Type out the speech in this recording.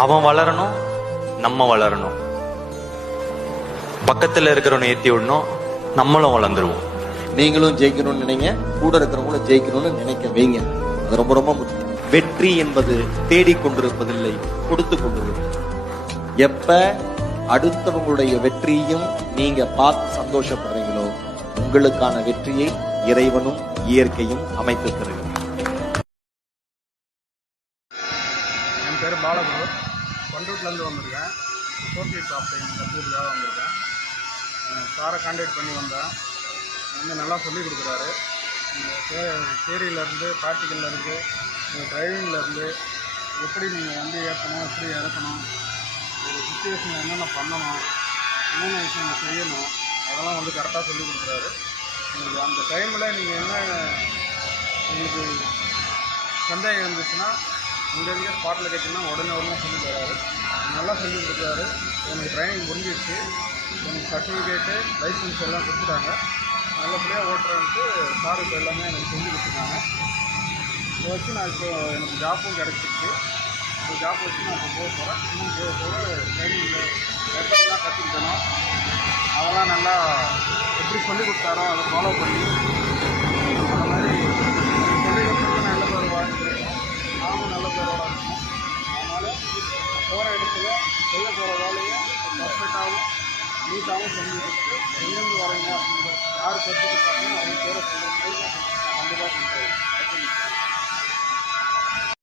அவன் வளரணும், நம்ம வளரணும். பக்கத்துல இருக்கிறவனை ஏத்தி விடணும், நம்மளும் வளர்ந்துருவோம். நீங்களும் ஜெயிக்கணும்னு நினைங்க, கூட இருக்கிறவங்களும் ஜெயிக்கணும்னு நினைக்க வைங்க. அது ரொம்ப ரொம்ப முக்கியம். வெற்றி என்பது தேடிக்கொண்டிருப்பதில்லை, கொடுத்து கொண்டிருப்பது. எப்ப அடுத்தவங்களுடைய வெற்றியும் நீங்க பார்த்து சந்தோஷப்படுறீங்களோ, உங்களுக்கான வெற்றியை இறைவனும் இயற்கையும் அமைத்து தருகிறது. என் பேர் பாலகுரு, பண்டூர்லேருந்து வந்திருக்கேன். சோசியல் ஆப்டைன் கற்றுக்கிறதுக்காக வந்திருக்கேன். சாரை கான்டாக்ட் பண்ணி வந்தேன். வந்து நல்லா சொல்லிக் கொடுக்குறாரு. தியரியிலேருந்து ப்ராக்டிக்கல்லேருந்து டிரைவிங்லேருந்து எப்படி நீங்கள் வண்டி ஏற்றணும், எப்படி இறக்கணும், ஒரு சுச்சுவேஷன் என்னென்ன பண்ணணும், என்னென்ன விஷயம் செய்யணும், அதெல்லாம் வந்து கரெக்டாக சொல்லிக் கொடுக்குறாரு. உங்களுக்கு அந்த டைமில் நீங்கள் என்ன உங்களுக்கு சந்தேகம் இருந்துச்சுன்னா இங்கே ஸ்பாட்டில் கேட்டிங்கன்னா உடனே சொல்லி தராரு. நல்லா சொல்லி கொடுக்குறாரு. எனக்கு ட்ரைனிங் முடிஞ்சிடுச்சு. எனக்கு சர்டிஃபிகேட்டு, லைசன்ஸ் எல்லாம் கொடுத்துட்டாங்க. நல்லபடியாக ஓட்டுறதுக்கு சார் இப்போ எல்லாமே எனக்கு சொல்லி கொடுத்துருக்காங்க. இதை வச்சு நான் இப்போ எனக்கு ஜாப்பும் கிடச்சிருச்சு. இந்த ஜாப் வச்சு நான் இப்போ போக போகிறேன். இன்னும் போக ட்ரைனிங்கில் எப்படிலாம் கற்றுக்கிட்டனோ அதெல்லாம் நல்லா எப்படி சொல்லிக் கொடுத்தாரோ அதை ஃபாலோ பண்ணி அந்த மாதிரி சொல்லிக் கொடுத்தது நல்ல பேர் வாழ்ந்துருக்கேன். நானும் நல்ல பேரோட இருக்கணும். அதனால் போகிற இடத்துல செய்ய போகிற வேலையை பர்ஃபெக்டாகவும் நீட்டாகவும் சொல்லி கொடுத்து எங்கேருந்து வரீங்க அப்படிங்கிற யார் கற்றுக்கிட்டாங்கன்னா அவங்க பேரை சொல்லிட்டு கண்டிப்பாக சொல்லிட்டு